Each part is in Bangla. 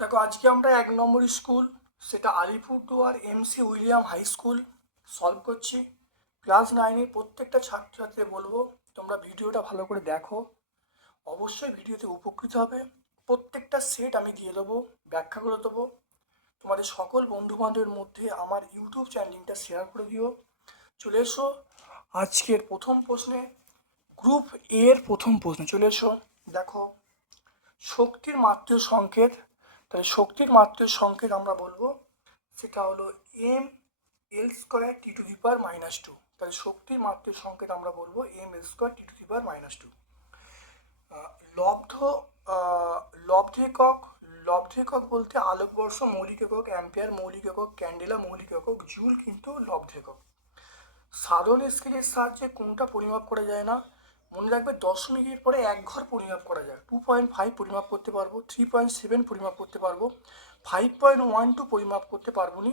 দেখো, আজকে আমরা এক নম্বর স্কুল, সেটা Alipurduar MC William high school solve করছি। ক্লাস নাইনের প্রত্যেকটা ছাত্রছাত্রী বলব, তোমরা ভিডিওটা ভালো করে দেখো। অবশ্যই ভিডিওতে উপকৃত হবে। প্রত্যেকটা সেট আমি দিয়ে দেবো, ব্যাখ্যা করে দেবো। তোমাদের সকল বন্ধুবান্ধবের মধ্যে আমার ইউটিউব চ্যানেলটা শেয়ার করে দিও। চলে এসো, আজকের প্রথম প্রশ্নে গ্রুপ এর প্রথম প্রশ্ন চলে এসো। দেখো, শক্তির মাত্রীয় সংকেত, তাহলে শক্তির মাত্রীয় সংকেত আমরা বলব, সেটা হলো M L square T to the minus two তাহলে শক্তির মাত্রীয় সংকেত আমরা বলব M L square T to the minus two লব্ধ লব্ধ একক লব্ধ একক বলতে আলোকবর্ষ, মৌলিক একক, অ্যাম্পিয়ার, মৌলিক একক, ক্যান্ডেলা, মৌলিক একক, জুল কিন্তু লব্ধ একক। সাধারণ স্কেলের সাহায্যে কোনটা পরিমাপ করা যায় না? মনে রাখবে দশমিকের পরে এক ঘর পরিমাপ করা যায়। টু পয়েন্ট ফাইভ পরিমাপ করতে পারব থ্রি পয়েন্ট সেভেন পরিমাপ করতে পারব ফাইভ পয়েন্ট ওয়ান টু পরিমাপ করতে পারব নি,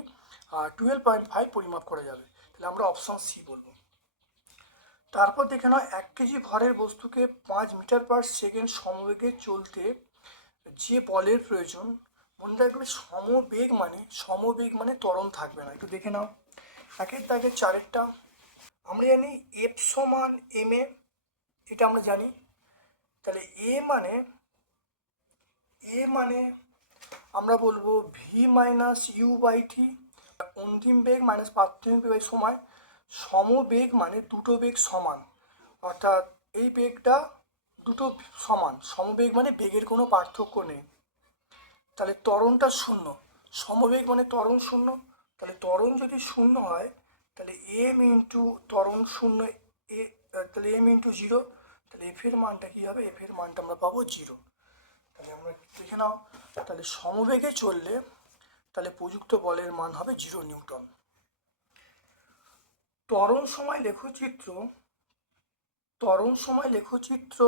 আর টুয়েলভ পয়েন্ট ফাইভ পরিমাপ করা যাবে। তাহলে আমরা অপশান সি বলব। তারপর দেখে নাও, এক কেজি ভরের বস্তুকে পাঁচ মিটার পার সেকেন্ড সমবেগে চলতে যে বলের প্রয়োজন, মনে রাখবে সমবেগ মানে সমবেগ মানে ত্বরণ থাকবে না। একটু দেখে নাও, একের দাগে চারেরটা। আমরা জানি এফ সমান এম এ এটা আমরা জানি। তাহলে এ মানে এ মানে আমরা বলব V minus U by T অন্তিম বেগ মাইনাস প্রাথমিক বেগ সময় সমবেগ মানে দুটো বেগ সমান। অর্থাৎ এই বেগটা দুটো সমান। সমবেগ মানে বেগের কোনো পার্থক্য নেই। তাহলে ত্বরণটা শূন্য। সমবেগ মানে ত্বরণ শূন্য। তাহলে ত্বরণ যদি শূন্য হয়, তাহলে এম ইন্টু ত্বরণ শূন্য এ তাহলে এম ইন্টু জিরো তাহলে এফ এর মানটা কী হবে? এফ এর মানটা আমরা পাবো জিরো তাহলে আমরা দেখে নাও। তাহলে সমবেগে চললে তাহলে প্রযুক্ত বলের মান হবে জিরো নিউটন। ত্বরণ সময় লেখচিত্র ত্বরণ সময় লেখচিত্র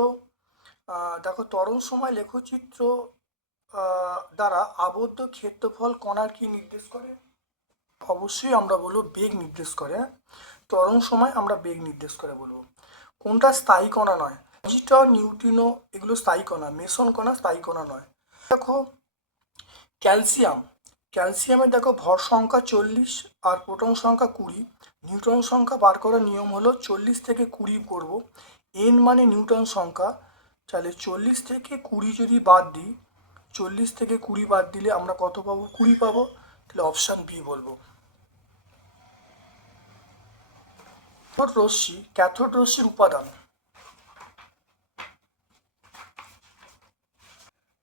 দেখো ত্বরণ সময় লেখচিত্র দ্বারা আবদ্ধ ক্ষেত্রফল কণার কি নির্দেশ করে? অবশ্যই আমরা বলব বেগ নির্দেশ করে? ত্বরণ সময় আমরা বেগ নির্দেশ করে বলব। কোনটা স্থায়ী কণা নয়? পজিটর নিউট্রিনো, এগুলো স্থায়ী কণা। মেশন কণা স্থায়ী কণা নয়। দেখো, ক্যালসিয়াম। ক্যালসিয়ামের দেখো ভর সংখ্যা চল্লিশ আর প্রোটন সংখ্যা কুড়ি। নিউটন সংখ্যা বার করার নিয়ম হলো চল্লিশ থেকে কুড়ি করব। এন মানে নিউটন সংখ্যা। তাহলে চল্লিশ থেকে কুড়ি যদি বাদ দিই, চল্লিশ থেকে কুড়ি বাদ দিলে আমরা কত পাবো? কুড়ি পাবো। তাহলে অপশান বি বলব। রশ্মি, ক্যাথোড রশ্মির উপাদান।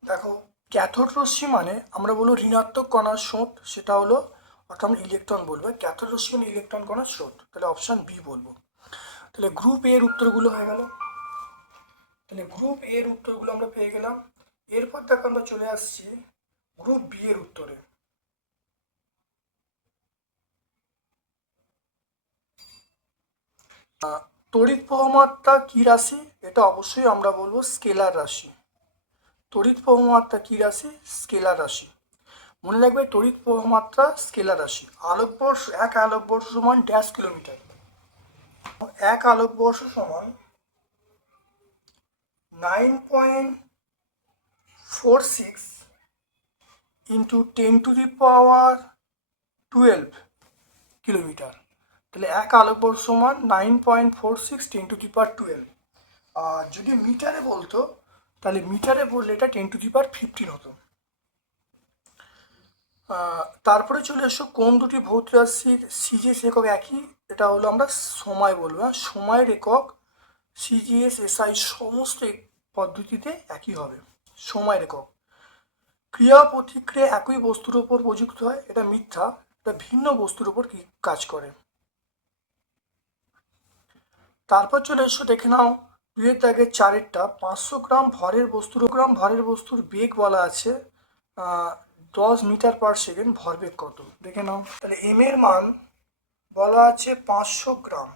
দেখো, ক্যাথোড রশ্মি মানে আমরা বলব ঋণাত্মক কণার স্রোত, সেটা হলো আমরা ইলেকট্রন বলব ক্যাথোড ইলেকট্রন কণার স্রোত। তাহলে অপশান বি বলব। তাহলে গ্রুপ এর উত্তরগুলো হয়ে গেল। তাহলে গ্রুপ এর উত্তরগুলো আমরা পেয়ে গেলাম। এরপর দেখো আমরা চলে আসছি গ্রুপ বি এর উত্তরে। তড়িৎ প্রবাহমাত্রা কি রাশি? এটা অবশ্যই আমরা বলব স্কেলার রাশি। তড়িৎ প্রবাহমাত্রা কি রাশি? স্কেলার রাশি। মনে রাখবে তড়িৎ প্রবাহমাত্রা স্কেলার রাশি। আলোকবর্ষ এক আলোকবর্ষ সমান ড্যাশ কিলোমিটার এক আলোকবর্ষ সমান nine point four six into ten to the power twelve kilometre তাহলে এক আলোকবর্ষ সমান nine point four six ten to the power twelve আর যদি মিটারে বলতো, তাহলে মিটারে বললে এটা ten to the power fifteen হতো। তারপরে চলে এসো কোন দুটি ভৌত রাশির সিজিএস একক একই? এটা হলো আমরা সময় বলব হ্যাঁ? সময়ের একক সিজিএস এসআই সমস্ত পদ্ধতিতে একই হবে, সময়ের একক। ক্রিয়া প্রতিক্রিয়া একই বস্তুর উপর প্রযুক্ত হয়, এটা মিথ্যা, এটা ভিন্ন বস্তুর উপর কি কাজ করে। তারপর চলে এসো, দেখে নাও দুয়ের দাগের চারেরটা, পাঁচশো গ্রাম ভরের বস্তুর গ্রাম ভরের বস্তুর বেগ বলা আছে দশ মিটার পার সেকেন্ড ভরবেগ কত? দেখে নাও। তাহলে এম এর মান বলা আছে পাঁচশো গ্রাম।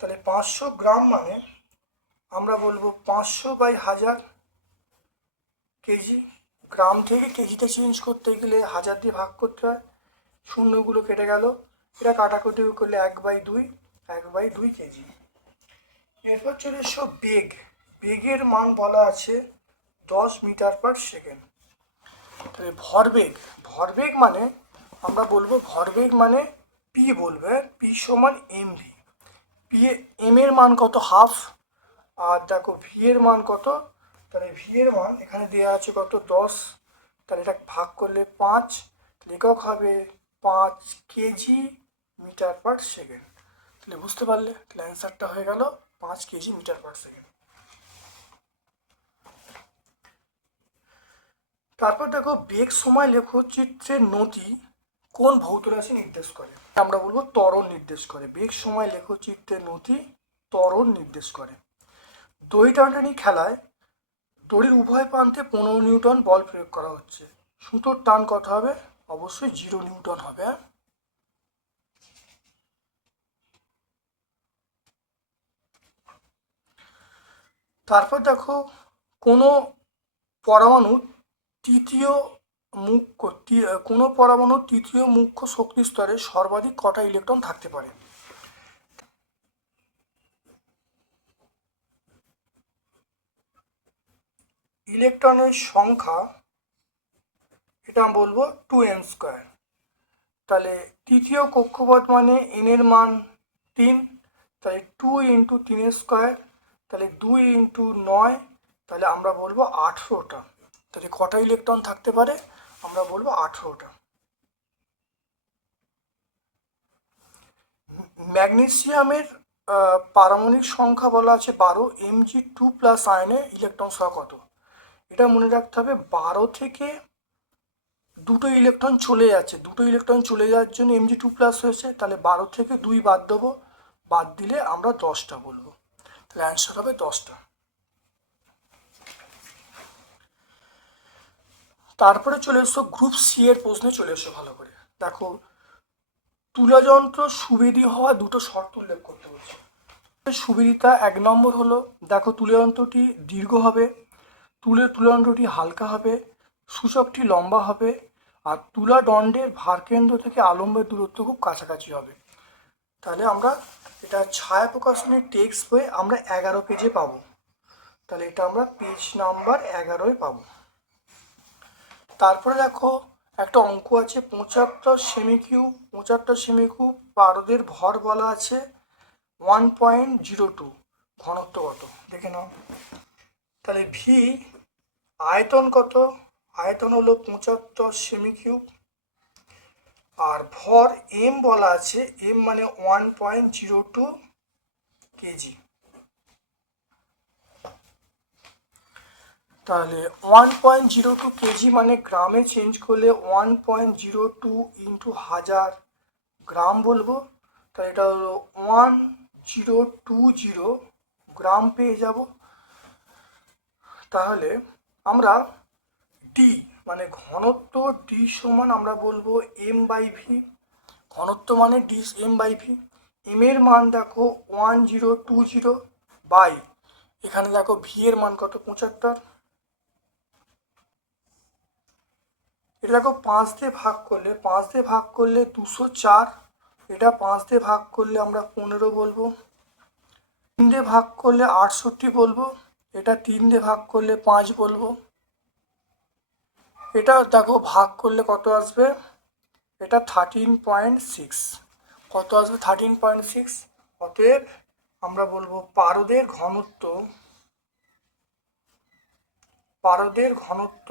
তাহলে পাঁচশো গ্রাম মানে আমরা বলব পাঁচশো বাই হাজার কেজি। গ্রাম থেকে কেজিতে চেঞ্জ করতে গেলে হাজার দিয়ে ভাগ করতে হয়। শূন্যগুলো কেটে গেল। এটা কাটাকুটি করলে এক বাই দুই, এক বাই দুই কেজি। এরপর চলে এসো বেগ। বেগের মান বলা আছে দশ মিটার পার সেকেন্ড তাহলে ভরবেগ ভরবেগ মানে আমরা বলব ভরবেগ মানে পি বলবে পি সমান এম ভি পি এম এর মান কত? হাফ আর দেখো ভি এর মান কত? তাহলে ভি এর মান এখানে দেওয়া আছে কত? দশ। তাহলে এটা ভাগ করলে পাঁচ। লেখক হবে পাঁচ কেজি মিটার পার সেকেন্ড। তাহলে বুঝতে পারলে, তাহলে অ্যান্সারটা হয়ে গেল পাঁচ কেজি মিটার পার সেকেন্ড। তারপর দেখো বেগ সময় লেখো চিত্রের নদী কোন ভৌত রাশি নির্দেশ করে? আমরা বলব ত্বরণ নির্দেশ করে। বেগ সময় লেখো চিত্রের নদী ত্বরণ নির্দেশ করে। দড়ি টানাটানি খেলায় দড়ির উভয় প্রান্তে পনেরো নিউটন বল প্রয়োগ করা হচ্ছে। সুতোর টান কত হবে? অবশ্যই জিরো নিউটন হবে হ্যাঁ? তারপর দেখো কোনো পরমাণু তৃতীয় মুখ্য কোনো পরমাণুর তৃতীয় মুখ্য শক্তি স্তরে সর্বাধিক কটা ইলেকট্রন থাকতে পারে? ইলেকট্রনের সংখ্যা, এটা বলব টু এন স্কোয়ার তাহলে তৃতীয় কক্ষপথ মানে এন এর মান তিন, তাহলে টু ইন্টু তিনের স্কোয়ার তাহলে দুই ইন্টু নয়, তাহলে আমরা বলব আঠেরোটা। তাহলে কটা ইলেকট্রন থাকতে পারে? আমরা বলব আঠেরোটা। ম্যাগনেসিয়ামের আহ, পারমাণবিক সংখ্যা বলা আছে বারো এমজি টু প্লাস আয়নে ইলেকট্রন সংখ্যা কত? এটা মনে রাখতে হবে বারো থেকে দুটো ইলেকট্রন চলে যাচ্ছে। দুটো ইলেকট্রন চলে যাওয়ার জন্য এমজি টু প্লাস হয়েছে তাহলে বারো থেকে দুই বাদ দেবো। বাদ দিলে আমরা দশটা বলব। তাহলে অ্যান্সার হবে দশটা। তারপরে চলে এসো গ্রুপ সি এর প্রশ্নে চলে এসো ভালো করে। দেখো, তুলাযন্ত্র সুবিধি হওয়া দুটো শর্ত উল্লেখ করতে বলছে। সুবিধিতা এক নম্বর হলো, দেখো তুলাযন্ত্রটি দীর্ঘ হবে তুলের তুলাযন্ত্রটি হালকা হবে, সূচকটি লম্বা হবে, আর তুলা দণ্ডের ভারকেন্দ্র থেকে আলম্বের দূরত্ব খুব কাছাকাছি হবে। তাহলে আমরা এটা ছায়া প্রকাশনের টেক্সট বইয়ে আমরা এগারো পেজে পাবো। তাহলে এটা আমরা পেজ নাম্বার এগারোয় পাবো। তারপরে দেখো, একটা অঙ্ক আছে, পঁচাত্তর সেমি কিউব পঁচাত্তর সেমি পারদের ভর বলা আছে ওয়ান পয়েন্ট জিরো টু ঘনত্ব কত? দেখে নাও। তাহলে ভি আয়তন কত? আয়তন হলো পঁচাত্তর সেমি কিউব আর ভর এম বলা আছে এম মানে one point zero two kg তাহলে one point zero two kg মানে গ্রামে চেঞ্জ করলে one point zero two into হাজার গ্রাম বলব। তাহলে এটা হলো one zero two zero gram পেয়ে যাব। তাহলে আমরা ডি মানে ঘনত্ব ডি সমান আমরা বলব এম বাই ভি ঘনত্ব মানে D M by V M এর মান দেখো one zero two zero by এখানে দেখো ভি এর মান কত? পঁচাত্তর। এটা দেখো পাঁচ দিয়ে ভাগ করলে, পাঁচ দিয়ে ভাগ করলে দুশো চার, এটা পাঁচ দিয়ে ভাগ করলে আমরা পনেরো বলব। তিন দিয়ে ভাগ করলে আটষট্টি বলব, এটা তিন দিয়ে ভাগ করলে পাঁচ বলব। এটা দেখো ভাগ করলে কত আসবে? এটা থার্টিন পয়েন্ট সিক্স কত আসবে থার্টিন পয়েন্ট সিক্স অতএব আমরা বলব পারদের ঘনত্ব পারদের ঘনত্ব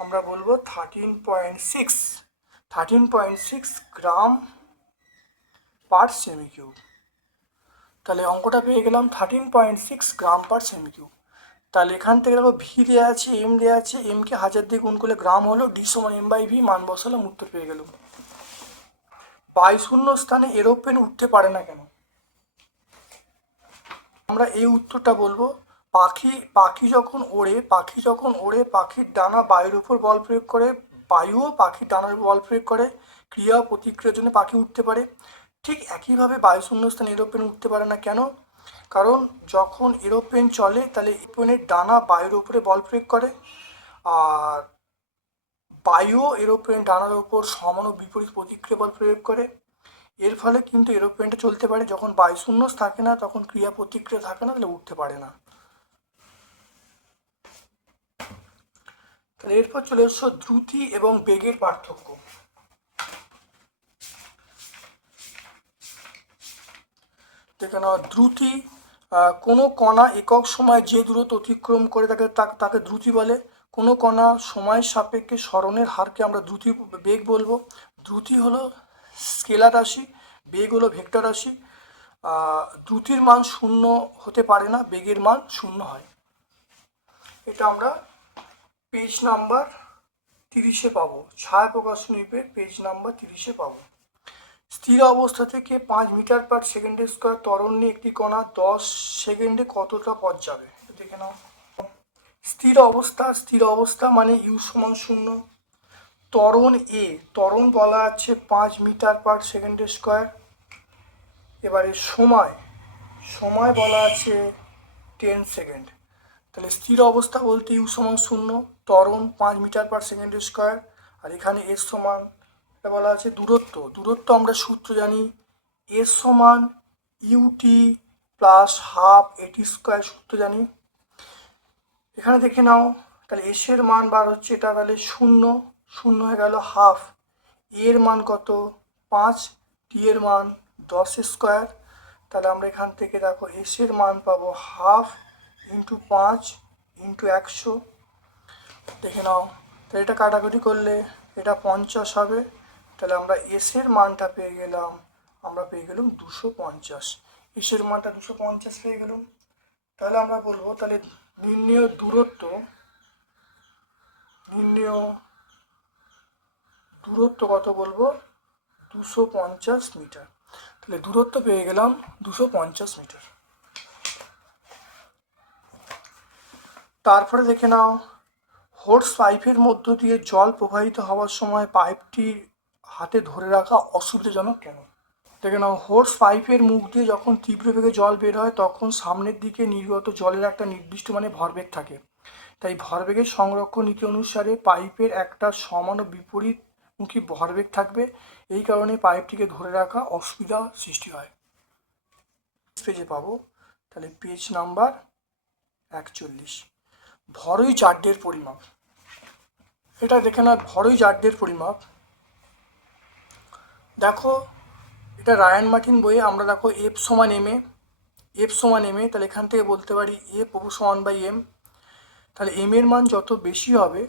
আমরা বলব thirteen point six thirteen point six gram per semi cube তাহলে অঙ্কটা পেয়ে গেলাম thirteen point six gram per semi cube তাহলে এখান থেকে দেখো ভি দেওয়া আছে এম দেওয়া আছে এমকে হাজার দিয়ে গুণ করলে গ্রাম হলো ডি সমান এম বাই ভি মান বসালাম, উত্তর পেয়ে গেলাম। বায়ুশূন্য স্থানে এরোপ্লেন উঠতে পারে না কেন? আমরা এই উত্তরটা বলব পাখি পাখি যখন ওড়ে, পাখি যখন ওড়ে, পাখির ডানা বায়ুর উপর বল প্রয়োগ করে, বায়ুও পাখির ডানার উপর বল প্রয়োগ করে, ক্রিয়া প্রতিক্রিয়ার জন্য পাখি উঠতে পারে। ঠিক একইভাবে বায়ুশূন্য স্থানে এরোপ্লেন উঠতে পারে না কেন? কারণ যখন এরোপ্লেন চলে, তাহলে এরোপ্লেনের ডানা বায়ুর উপরে বল প্রয়োগ করে। আর বায়ু এরোপ্লেন ডানার উপর সমান ও বিপরীত প্রতিক্রিয়া বল প্রয়োগ করে। এর ফলে কিন্তু এরোপ্লেনটা চলতে পারে। যখন বায়ু বায়ুশূন্য থাকে না, তখন ক্রিয়া প্রতিক্রিয়া থাকে না, তাহলে উঠতে পারে না। এরপর চলে এসছো দ্রুতি এবং বেগের পার্থক্য। দেখে নাও, দ্রুতি কোনো কণা একক সময় যে দূরত্ব অতিক্রম করে তাকে তাকে দ্রুতি বলে। কোনো কণা সময় সাপেক্ষে স্মরণের হারকে আমরা দ্রুতি, বেগ বলব। দ্রুতি হলো স্কেলার রাশি, বেগ হলো ভেক্টর রাশি। দ্রুতির মান শূন্য হতে পারে না, বেগের মান শূন্য হয়। এটা আমরা পেজ নাম্বার তিরিশে পাবো। ছায়া প্রকাশনী পেজ নাম্বার তিরিশে পাবো। স্থির অবস্থা থেকে পাঁচ মিটার পার সেকেন্ডে স্কোয়ার ত্বরণ নিয়ে একটি কণা দশ সেকেন্ডে কতটা পথ যাবে? দেখে নাও। স্থির অবস্থা স্থির অবস্থা মানে ইউ সমান শূন্য। ত্বরণ এ ত্বরণ বলা আছে পাঁচ মিটার পার সেকেন্ডে স্কোয়ার। এবারে সময় সময় বলা আছে টেন সেকেন্ড। তাহলে স্থির অবস্থা বলতে ইউ সমান শূন্য। ত্বরণ পাঁচ মিটার পার সেকেন্ড স্কোয়ার আর এখানে এর সমান বলা আছে দূরত্ব। দূরত্ব আমরা সূত্র জানি, এর সমান UT plus half AT square সূত্র জানি। এখানে দেখে নাও, তাহলে এস এর মান বার হচ্ছে এটা তাহলে শূন্য শূন্য হয়ে গেল হাফ এর মান কত? পাঁচ টি এর মান দশ স্কোয়ার তাহলে আমরা এখান থেকে দেখো এস এর মান পাবো হাফ ইন্টু পাঁচ ইন্টু একশো। দেখে নাও। তাহলে এটা কাটাকুটি করলে এটা পঞ্চাশ হবে। তাহলে আমরা এসের মানটা পেয়ে গেলাম। আমরা পেয়ে গেলাম দুশো পঞ্চাশ। এসের মানটা দুশো পঞ্চাশ পেয়ে গেলাম। তাহলে আমরা বলব, তাহলে নির্ণয় দূরত্ব নির্ণয় দূরত্ব কত বলব? দুশো পঞ্চাশ মিটার। তাহলে দূরত্ব পেয়ে গেলাম দুশো পঞ্চাশ মিটার। তারপরে দেখে নাও হোর্স পাইপের মধ্য দিয়ে জল প্রবাহিত হওয়ার সময় পাইপটি হাতে ধরে রাখা অসুবিধাজনক কেন? দেখে নাও হোর্স পাইপের মুখ দিয়ে যখন তীব্র বেগে জল বের হয়, তখন সামনের দিকে নির্গত জলের একটা নির্দিষ্ট মানে ভরবেগ থাকে। তাই ভরবেগের সংরক্ষণ নীতি অনুসারে পাইপের একটা সমান ও বিপরীতমুখী ভরবেগ থাকবে। এই কারণে পাইপটিকে ধরে রাখা অসুবিধা সৃষ্টি হয়। পেজে পাবো। তাহলে পেজ নাম্বার একচল্লিশ। ভরই জাড্যের পরিমাপ। এটা দেখে না ভরই জাড্যের পরিমাপ। দেখো, এটা রায়ান মার্টিন বইয়ে আমরা দেখো এফ সমান এম এ এফ সমান এম এ, তাহলে এখান থেকে বলতে পারি এফ ওপর সমান বাই এম তাহলে এম এর মান যত বেশি হবে,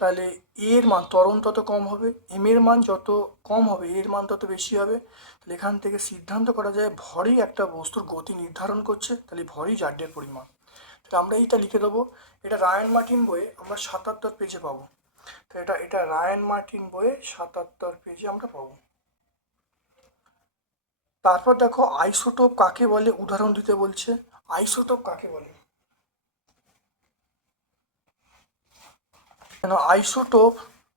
তাহলে এ এর মান ত্বরণ তত কম হবে এম এর মান যত কম হবে এর মান তত বেশি হবে। তাহলে এখান থেকে সিদ্ধান্ত করা যায় ভরই একটা বস্তুর গতি নির্ধারণ করছে, তাহলে ভরই জাড্যের পরিমাণ তাহলে আমরা এইটা লিখে দেবো। এটা রায়ান মার্টিন বইয়ে আমরা সাতাত্তর পেজে পাবো। তো এটা এটা রায়ান মার্টিন বইয়ে সাতাত্তর পেজে আমরা পাবো। তারপর দেখো, আইসোটোপ কাকে বলে? উদাহরণ দিতে বলছে। আইসোটোপ কাকে বলে? কেন আইসোটোপ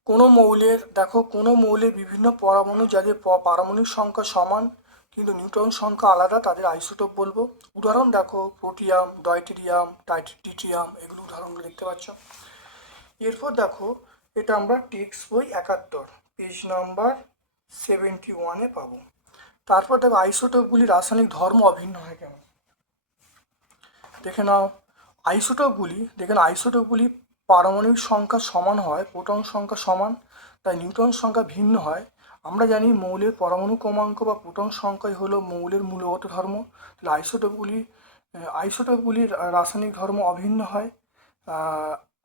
কোনো মৌলের, দেখো, কোনো মৌলের বিভিন্ন পরমাণু যাদের পারমাণবিক সংখ্যা সমান, কিন্তু নিউট্রন সংখ্যা আলাদা, তাদের আইসোটোপ বলব। উদাহরণ দেখো, প্রোটিয়াম ডয়টেরিয়াম টাইট্রিয়াম এগুলো উদাহরণগুলো দেখতে পাচ্ছ। এরপর দেখো এটা আমরা টেক্সট বই একাত্তর পেজ নাম্বার সেভেন্টি ওয়ানে পাবো। তারপর দেখো আইসোটোপগুলি রাসায়নিক ধর্ম অভিন্ন হয় কেন দেখে নাও, আইসোটোপগুলি দেখেন আইসোটোপগুলি পারমাণবিক সংখ্যা সমান হয়, প্রোটন সংখ্যা সমান, তাই নিউটন সংখ্যা ভিন্ন হয়। আমরা জানি মৌলের পরমাণু ক্রমাঙ্ক বা প্রোটন সংখ্যাই হলো মৌলের মূলগত ধর্ম। তাহলে আইসোটোপগুলি আইসোটোপগুলির রাসায়নিক ধর্ম অভিন্ন হয়।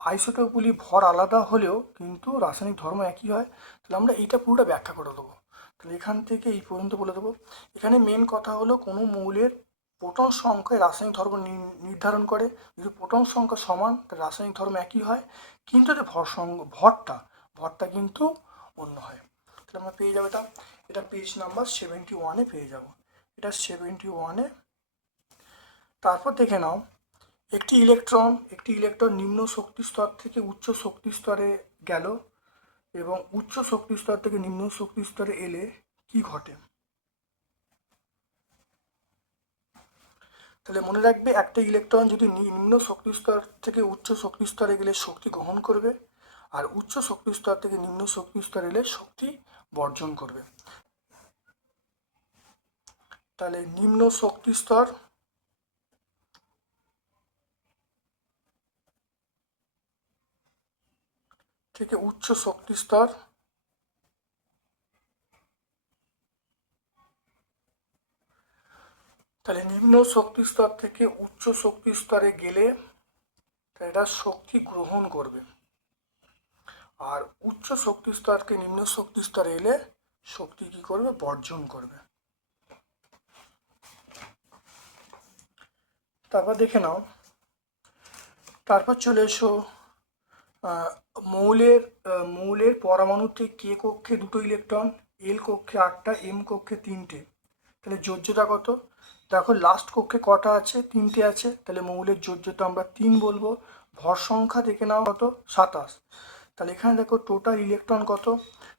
আইসোটোপগুলি ভর আলাদা হলেও কিন্তু রাসায়নিক ধর্ম একই হয়, তাহলে আমরা এইটা পুরোটা ব্যাখ্যা করে দেবো। তাহলে এখান থেকে এই পর্যন্ত বলে দেবো। এখানে মেন কথা হলো কোনো মৌলের প্রোটন সংখ্যায় রাসায়নিক ধর্ম নির্ধারণ করে। যদি প্রোটন সংখ্যা সমান, তাহলে রাসায়নিক ধর্ম একই হয়। কিন্তু যে ভর ভরটা ভরটা কিন্তু অন্য হয়। তাহলে আমরা পেয়ে যাব এটা। এটা পেজ নাম্বার সেভেন্টি ওয়ানে পেয়ে যাব। এটা সেভেন্টি ওয়ানে তারপর দেখে নাও। একটি ইলেকট্রন একটি ইলেকট্রন নিম্ন শক্তি স্তর থেকে উচ্চ শক্তি স্তরে গেল এবং উচ্চ শক্তি স্তর থেকে নিম্ন শক্তি স্তরে এলে কি ঘটে? তাহলে মনে রাখবে, একটা ইলেকট্রন যদি নিম্ন শক্তি স্তর থেকে উচ্চ শক্তি স্তরে গেলে শক্তি গ্রহণ করবে আর উচ্চ শক্তি স্তর থেকে নিম্ন শক্তি স্তরে এলে শক্তি বর্জন করবে। তাহলে নিম্ন শক্তি স্তর থেকে উচ্চ শক্তি স্তর। তাহলে নিম্ন শক্তি স্তর থেকে উচ্চ শক্তি স্তরে গেলে এটা শক্তি গ্রহণ করবে। আর উচ্চ শক্তি স্তরকে নিম্ন শক্তি স্তরে এলে শক্তি কি করবে? বর্জন করবে। তারপর দেখে নাও। তারপর চলে এসো মৌলের মৌলের পরমাণুতে কে কক্ষে দুটো ইলেকট্রন, এল কক্ষে আটটা, এম কক্ষে তিনটে। তাহলে যোজ্যতা কত? দেখো লাস্ট কক্ষে কটা আছে? তিনটে আছে। তাহলে মৌলের যোজ্যতা আমরা তিন বলব। ভর সংখ্যা দেখে নাও কত? সাতাশ। তাহলে এখানে দেখো টোটাল ইলেকট্রন কত?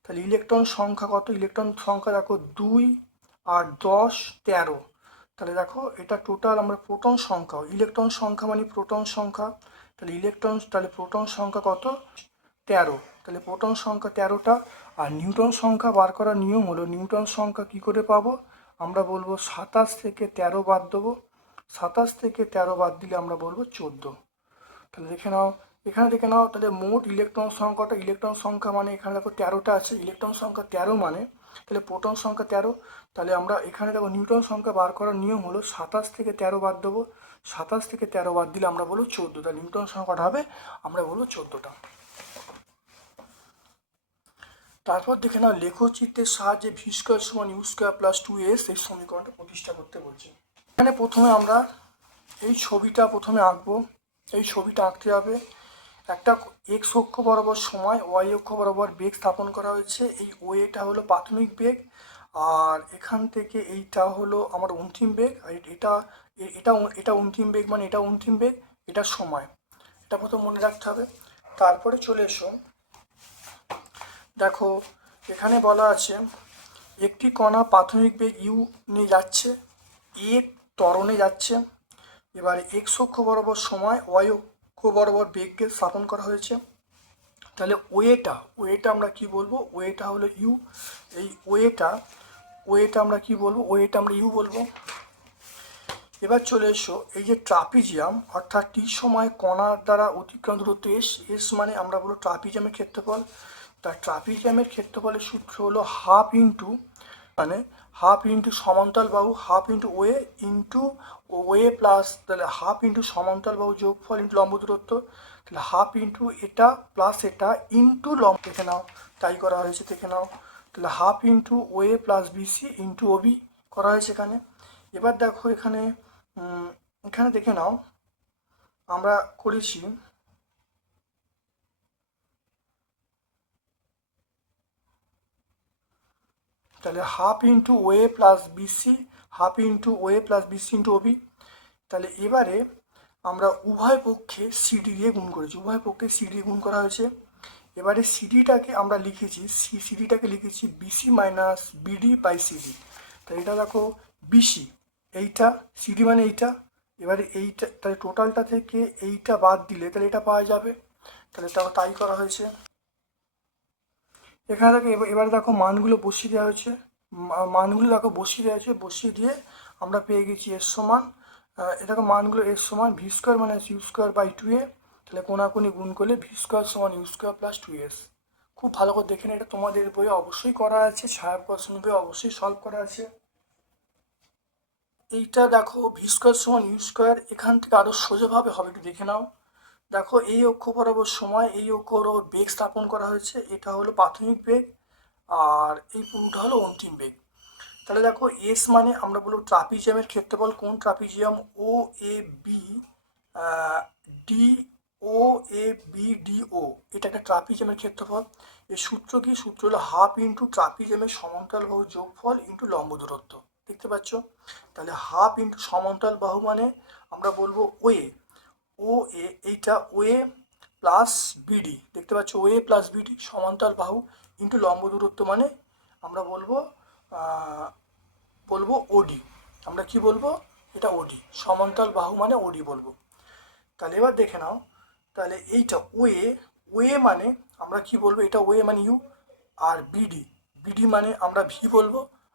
তাহলে ইলেকট্রন সংখ্যা কত? ইলেকট্রন সংখ্যা দেখো দুই আর দশ, তেরো। তাহলে দেখো এটা টোটাল আমরা প্রোটন সংখ্যা ইলেকট্রন সংখ্যা মানে প্রোটন সংখ্যা। তাহলে ইলেকট্রন তাহলে প্রোটন সংখ্যা কত? তেরো। তাহলে প্রোটন সংখ্যা তেরোটা আর নিউটন সংখ্যা বার করার নিয়ম হলো নিউটন সংখ্যা কি করে পাবো? আমরা বলব সাতাশ থেকে তেরো বাদ দেবো। সাতাশ থেকে তেরো বাদ দিলে আমরা বলব চোদ্দ। তাহলে দেখে নাও, এখানে দেখে নাও, তাহলে মোট ইলেকট্রন সংখ্যাটা ইলেকট্রন সংখ্যা মানে এখানে দেখো তেরোটা আছে ইলেকট্রন সংখ্যা তেরো মানে তাহলে প্রোটন সংখ্যা তেরো। তাহলে আমরা এখানে দেখো নিউটন সংখ্যা বার করার নিয়ম হলো সাতাশ থেকে তেরো বাদ দেবো। সাতাশ থেকে তেরো বাদ দিলে আমরা বলব চোদ্দ তাহলে নিউটন সংখ্যাটা হবে? আমরা বলব চোদ্দোটা। তারপর দেখে নাও, লেখচিত্রের সাহায্যে ভি স্কোয়ার সমান U square plus two S এই সমীকরণটা প্রতিষ্ঠা করতে বলছে। এখানে প্রথমে আমরা এই ছবিটা প্রথমে আঁকবো। এই ছবিটা আঁকতে হবে। একটা এক্স অক্ষ বরাবর সময় ওয়াই অক্ষ বরাবর বেগ স্থাপন করা হয়েছে। এই ওয়েটা হলো প্রাথমিক বেগ, আর এখান থেকে এইটা হলো আমার অন্তিম বেগ, আর এটা এটা এটা অন্তিম বেগ মানে এটা অন্তিম বেগ, এটা সময়। এটা প্রথম মনে রাখতে হবে। তারপরে চলে এসো। দেখো, এখানে বলা আছে, একটি কণা প্রাথমিক বেগ ইউ নিয়ে যাচ্ছে, এ ত্বরণে যাচ্ছে। এবারে এক্স অক্ষ বরাবর সময় ওয়াই অক্ষ বরাবর বেগকে স্থাপন করা হয়েছে। তাহলে ওয়েটা ওয়েটা আমরা কি বলব? ওয়েটা হলো ইউ। এই ওয়েটা ওয়েটা আমরা কি বলব? ওয়েটা আমরা ইউ বলব। এবার চলে এসো, এই যে ট্রাপিজিয়াম, অর্থাৎ টি সময় কণার দ্বারা অতিক্রান্ত দূরত্ব এস এস মানে আমরা বলব ট্রাপিজিয়ামের ক্ষেত্রফল। তা ট্রাপিজিয়ামের ক্ষেত্রফলের সূত্র হলো হাফ ইন্টু মানে হাফ ইন্টু সমান্তরাল বাহু, half into OA into OA plus, তাহলে হাফ ইন্টু সমান্তরাল বাহু যোগফল ইন্টু লম্ব দূরত্ব, তাহলে হাফ ইন্টু এটা প্লাস এটা ইন্টু লম্ব, দেখে নাও, তাই করা হয়েছে, দেখে নাও, তাহলে half into OA plus BC into OB করা হয়েছে এখানে। এবার দেখো এখানে এখানে দেখে নাও। আমরা করেছি। তাহলে half into OA plus BC, half into OA plus BC into OB. তাহলে এবারে আমরা উভয় পক্ষে সিডি দিয়ে গুণ করেছি। উভয় পক্ষে সিডি গুণ করা হয়েছে। এবারে সিডিটাকে আমরা লিখেছি, সি সিডিটাকে লিখেছি BC minus BD by CD. তাহলে এটা দেখো বিসি। এইটা সিডি মানে এইটা এবারে এইটা তাহলে টোটালটা থেকে এইটা বাদ দিলে তাহলে এটা পাওয়া যাবে। তাহলে তাও তাই করা হয়েছে। এখানে দেখো এবার দেখো মানগুলো বসিয়ে দেওয়া হয়েছে। মানগুলো দেখো বসিয়ে দেওয়া হয়েছে বসিয়ে দিয়ে আমরা পেয়ে গেছি এর সমান আহ, এ দেখো মানগুলো এর সমান ভি স্কোয়ার মানে U square by two A তাহলে কোনাকুনি গুণ করলে ভি স্কোয়ার সমান U square plus two S খুব ভালো করে দেখে এটা তোমাদের বইয়ে অবশ্যই করা আছে সাহেব কোশ্চেন বইয়ে অবশ্যই সলভ করা আছে। এইটা দেখো ভি স্কোয়ার সমান ইউ স্কোয়ার এখান থেকে আরও সোজাভাবে হবে, একটু দেখে নাও। দেখো এই অক্ষ বরাবর সময় এই অক্ষ বরাবর বেগ স্থাপন করা হয়েছে, এটা হলো প্রাথমিক বেগ, আর এই পুরোটা হলো অন্তিম বেগ। তাহলে দেখো এস মানে আমরা বলব ট্রাপিজিয়ামের ক্ষেত্রফল কোন trapezium O A B D O A B D ও এটা একটা ট্রাপিজিয়ামের ক্ষেত্রফল। এর সূত্র কি? সূত্র হলো হাফ ইন্টু ট্রাপিজিয়ামের সমান্তরাল বাহু যোগফল ইন্টু লম্ব দূরত্ব। দেখতে পাচ্ছ? তাহলে হাফ ইন্টু সমান্তরাল বাহু মানে আমরা বলব ওয়ে ও এ এইটা ওয়ে প্লাস বিডি দেখতে পাচ্ছ? ওয়ে প্লাস বিডি সমান্তরাল বাহু ইন্টু লম্ব দূরত্ব মানে আমরা বলব বলব ওডি আমরা কি বলব? এটা ওডি সমান্তরাল বাহু মানে ওডি বলব। তাহলে এবার দেখে নাও। তাহলে এইটা ওয়ে ওয়ে মানে আমরা কি বলব? এটা ওয়ে মানে ইউ আর বিডি বিডি মানে আমরা ভি বলব।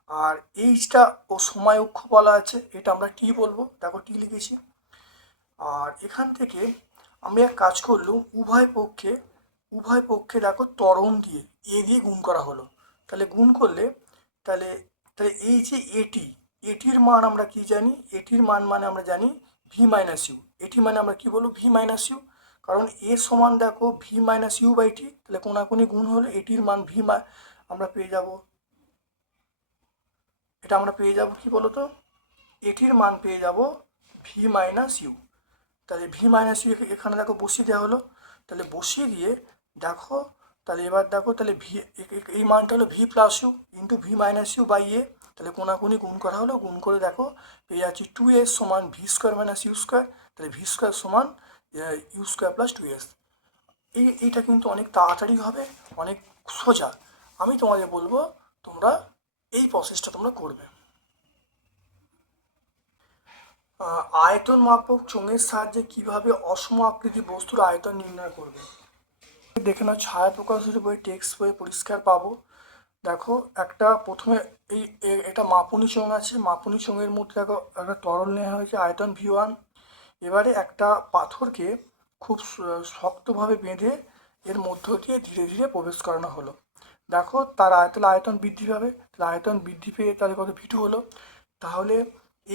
আর এইচটা ও সময় অক্ষ বলা আছে, এটা আমরা টি বলব? দেখো টি লিখেছি। আর এখান থেকে আমি এক কাজ করলুম উভয় পক্ষে উভয় পক্ষে দেখো তরণ দিয়ে, এ দিয়ে গুণ করা হলো। তাহলে গুণ করলে, তাহলে তাহলে এই যে এটি এটির মান আমরা কি জানি? এটির মান মানে আমরা জানি ভি মাইনাস ইউ এটি মানে আমরা কি বলব? ভি মাইনাস ইউ কারণ এ সমান দেখো V minus U by T তাহলে কোনাকুনি গুণ হলে এটির মান ভি আমরা পেয়ে যাব। এটা আমরা পেয়ে যাব কি বলো তো এটির মান পেয়ে যাব ভি মাইনাস ইউ তাহলে ভি মাইনাস ইউ এখানে দেখো বসিয়ে দেওয়া হলো। তাহলে বসিয়ে দিয়ে দেখো, তাহলে এবার দেখো, তাহলে ভি এই মানটা হলো V plus U into V minus U by A তাহলে কোনাকুনি গুণ করা হলো, গুণ করে দেখো, পেয়ে যাচ্ছি টু এস সমান V square minus U square তাহলে ভি স্কোয়ার সমান U square plus two S এই, এইটা কিন্তু অনেক তাড়াতাড়ি হবে, অনেক সোজা। আমি তোমাদের বলব, তোমরা এই প্রসেসটা তোমরা করবে। আয়তন মাপক চোঙের সাহায্যে কীভাবে অসম আকৃতি বস্তুর আয়তন নির্ণয় করবে? দেখে নাও, ছায়া প্রকাশের বই টেক্সট বই পরিষ্কার পাবো। দেখো, একটা প্রথমে এই এটা মাপুনি চোঙ আছে। মাপুনি চোঙের মধ্যে দেখো, একটা তরল নেওয়া হয়েছে, আয়তন ভি ওয়ান। এবারে একটা পাথরকে খুব শক্তভাবে বেঁধে এর মধ্য দিয়ে ধীরে ধীরে প্রবেশ করানো হলো। দেখো তার আয়তন আয়তন বৃদ্ধি পাবে, তাহলে আয়তন বৃদ্ধি পেয়ে তাহলে কত? ভিটু হলো। তাহলে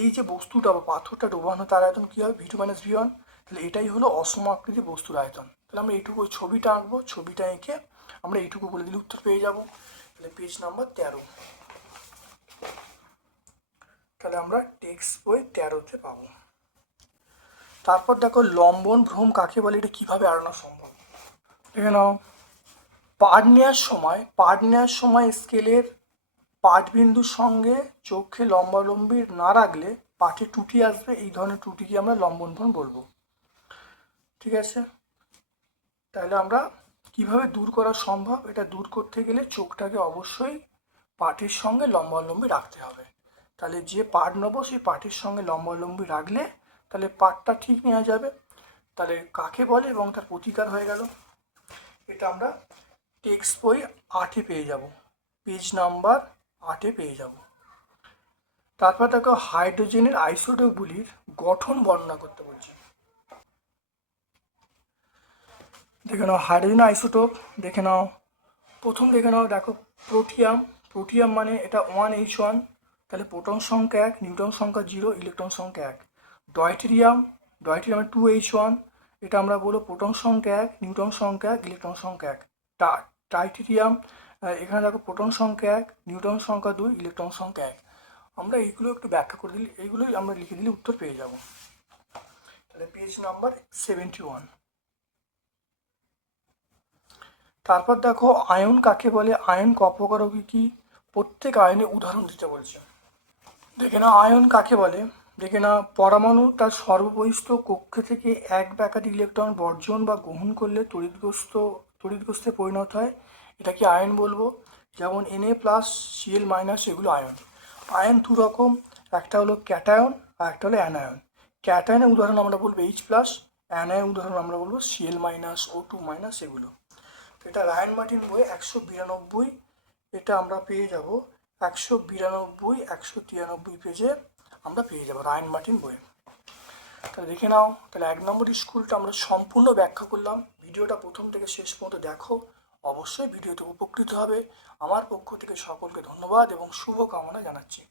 এই যে বস্তুটা বা পাথরটা ডোবানো, তার আয়তন কী হবে? ভিটু মাইনাস ভি ওয়ান তাহলে এটাই হলো অসম আকৃতি বস্তুর আয়তন। তাহলে আমরা এইটুকু ছবিটা আঁকবো, ছবিটা এঁকে আমরা এইটুকু বলে দিলে উত্তর পেয়ে যাব। তাহলে পেজ নাম্বার তেরো। তাহলে আমরা টেক্সট বই তেরোতে পাবো। তারপর দেখো লম্বন ভ্রম কাকে বলে? এটা কীভাবে এড়ানো সম্ভব? দেখে নাও। পাঠ নেওয়ার সময় পাঠ নেওয়ার সময় স্কেলের পাঠবিন্দুর সঙ্গে চোখে লম্বালম্বি না রাখলে পাঠে টুটি আসবে, এই ধরনের টুটিকে আমরা লম্বন ভ্রম বলব। ঠিক আছে? তাহলে আমরা কীভাবে দূর করা সম্ভব? এটা দূর করতে গেলে চোখটাকে অবশ্যই পাটির সঙ্গে লম্বালম্বি রাখতে হবে। তাহলে যে পাট নেব, সেই পাটির সঙ্গে লম্বালম্বি রাখলে তাহলে পাটটা ঠিক নেওয়া যাবে। তাহলে কাকে বলে? এবং তার প্রতিকার হয়ে গেল। এটা আমরা টেক্সট বই আটে পেয়ে যাব। পেজ নাম্বার আটে পেয়ে যাব। তারপর দেখো হাইড্রোজেনের আইসোটোপগুলির গঠন বর্ণনা করতে বলছে। দেখে নাও হাইড্রোজেন আইসোটোপ দেখে নাও। প্রথম দেখে নাও, দেখো প্রোটিয়াম প্রোটিয়াম মানে এটা ওয়ান এইচ ওয়ান তাহলে প্রোটন সংখ্যা এক নিউটন সংখ্যা জিরো ইলেকট্রন সংখ্যা এক। Deuterium deuterium two H one এটা আমরা বলব প্রোটন সংখ্যা এক নিউটন সংখ্যা এক ইলেকট্রন সংখ্যা এক। টা- টাইটেরিয়াম এখানে দেখো প্রোটন সংখ্যা এক, নিউটন সংখ্যা দুই, ইলেকট্রন সংখ্যা এক। আমরা এইগুলো একটু ব্যাখ্যা করে দিলে, এইগুলোই আমরা লিখে দিলে উত্তর পেয়ে যাব। তাহলে পেজ নাম্বার সেভেন্টি ওয়ান তারপর দেখো, আয়ন কাকে বলে? আয়ন কপকারকে কি প্রত্যেক আয়নে উদাহরণ দিতে বলছে। দেখে না আয়ন কাকে বলে? দেখে না পরমাণু তার সর্ববহিষ্ঠ কক্ষ থেকে এক বা ইলেকট্রন বর্জন বা গ্রহণ করলে তড়িৎগ্রস্ত তড়িৎগ্রস্তে পরিণত হয়। এটাকে আয়ন বলব। যেমন এনএ প্লাস সিএল মাইনাস এগুলো আয়ন আয়ন দু রকম, একটা হলো ক্যাটায়ন আর একটা হলো অ্যানায়ন ক্যাটায়নের উদাহরণ আমরা বলব এইচ প্লাস অ্যানায়ন উদাহরণ আমরা বলব CL minus O two minus এগুলো। এটা রায়ন মার্টিন বই একশো বিরানব্বই, এটা আমরা পেয়ে যাব একশো বিরানব্বই, একশো তিরানব্বই পেজে আমরা পেয়ে যাব রায়ন মার্টিন বই তাহলে দেখে নাও, তাহলে এক নম্বর স্কুলটা আমরা সম্পূর্ণ ব্যাখ্যা করলাম। ভিডিওটা প্রথম থেকে শেষ পর্যন্ত দেখো। অবশ্যই ভিডিওতে উপকৃত হবে। আমার পক্ষ থেকে সকলকে ধন্যবাদ এবং শুভকামনা জানাচ্ছি।